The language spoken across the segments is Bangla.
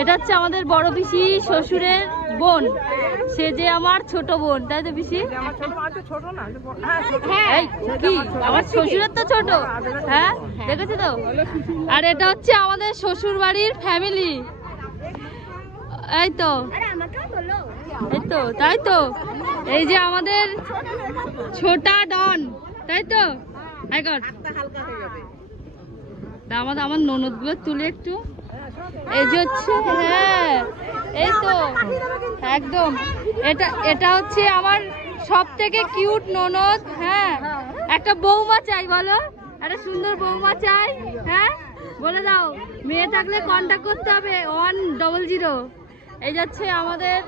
এটা হচ্ছে আমাদের বড় পিসি শ্বশুরের বোন। সে যে আমার ছোট বোন তাই তো পিসি? আমার না হ্যাঁ কি? আমার শ্বশুরের তো ছোট। হ্যাঁ দেখেছ তো? আর এটা হচ্ছে আমাদের শ্বশুর বাড়ির ফ্যামিলি। এই তো। এই তো তাই তো? এই যে আমাদের ছোটা ডন তাই তো আমাদের আমার ননদগুলো তুলে একটু। এই যে হচ্ছে হ্যাঁ এই তো, একদম। এটা এটা হচ্ছে আমার কিউট ননদ হ্যাঁ। একটা চাই, বলো। একটা সুন্দর চাই হ্যাঁ। বলে দাও, মেয়ে থাকলে করতে হবে ওয়ান ডবল জিরো এই আমাদের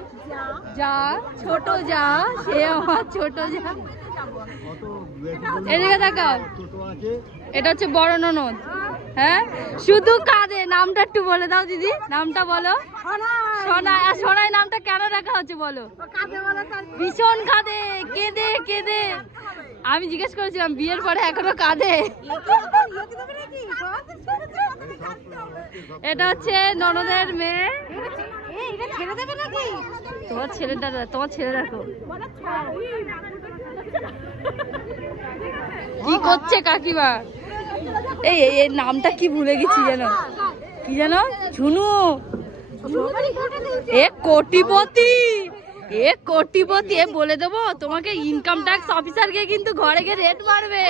যা। ছোট যা সে আমার ছোট যা। এদিকে দেখাও এটা হচ্ছে বড় ননদ। হ্যাঁ? শুধু কাঁদে নামটা একটু বলে দাও দিদি। নামটা বলো। সোনাই আর সোনাই নামটা কেন রাখা হচ্ছে বলো? ভীষণ কাঁদে কেঁদে কেঁদে। আমি জিজ্ঞেস করেছিলাম বিয়ের পরে এখনও কাঁদে? এটা হচ্ছে ননদের মেয়ে। তোমার ছেলেটা তোমার ছেলে রাখো। কি করছে কাকিমা? এই এই- এই নামটা কি ভুলে গেছি যেন। কি যেন? ঝুনু। এ কোটিপতি এ কোটিপতি এ বলে দেবো তোমাকে ইনকাম ট্যাক্স অফিসারকে কিন্তু ঘরে গিয়ে রেট মারবে।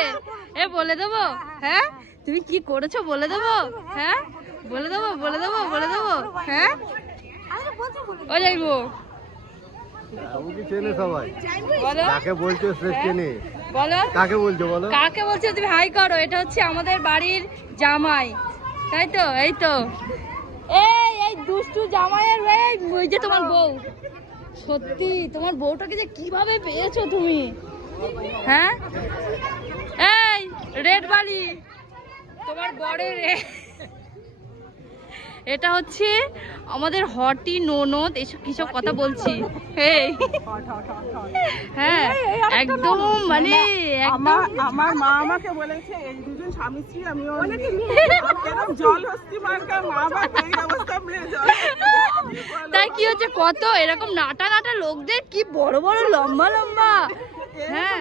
এ বলে দেবো হ্যাঁ? তুমি কি করেছ বলে দেবো হ্যাঁ? বলে দেবো বলে দেবো বলে দেবো হ্যাঁ? ও যাইবো। ওকে চেনে সবাই। বলো। কাকে বলছো সে চেনে। বলো। কাকে বলছো বলো? কাকে বলছো তুমি হাই করো এটা হচ্ছে আমাদের বাড়ির জামাই। তাই তো? এই তো। এই এই দুষ্টু জামাইয়ের ওই যে তোমার বউ। সত্যি তোমার বউটাকে যে কীভাবে পেয়েছ তুমি? হ্যাঁ? এই রেড বালি। তোমার বরের এ- এটা হচ্ছে আমাদের হটি ননদ এসব কিসব কথা বলছি? হ্যাঁ একদম মানে আমার আমার মা আমাকে বলেছে এই দুজন স্বামী স্ত্রী আমি জল হস্তি মার্কার মা বাপ এই অবস্থা তাই কি হচ্ছে কত এরকম নাটা নাটা লোকদের কি বড় বড় লম্বা লম্বা? হ্যাঁ।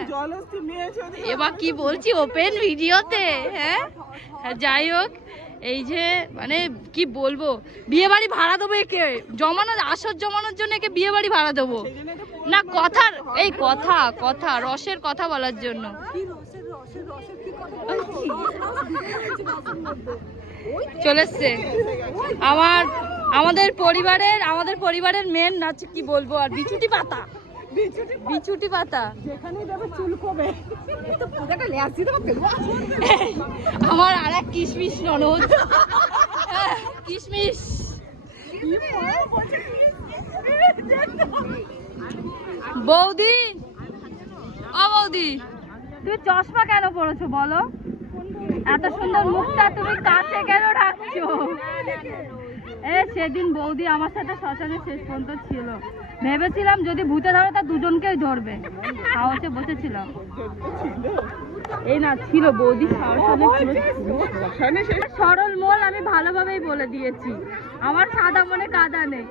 এবার কি বলছি ওপেন ভিডিওতে হ্যাঁ? হ্যাঁ, যাই হোক। এই যে মানে কি বলব? বিয়ে বাড়ি ভাড়া দেবো একে। জমানো, আসর জমানোর জন্য একে বিয়ে বাড়ি ভাড়া দেবো। না, কথার, এই কথা কথা, রসের কথা বলার জন্য। চলে আমার, আমাদের পরিবারের আমাদের পরিবারের মেন আছে কি বলব? আর বিচুটি পাতা। বিচুটি পাতা। দেবে চুল কমে। আমার আর এক কিশমিশ ননদ কিশমিশ। বৌদি। ও বৌদি। তুমি চশমা কেন পড়েছো বলো? এত সুন্দর মুখটা তুমি কাছে কেন রাখছো? এ সেদিন বৌদি আমার সাথে শ্মশানে শেষ পর্যন্ত ছিল। ভেবেছিলাম যদি ভূতে ধরে, তা দুজনকেই ধরবে। সাহসে বসেছিলাম। এই না, ছিল বৌদি সরল মোল আমি ভালোভাবেই বলে দিয়েছি। আমার সাদা মনে কাদা নেই।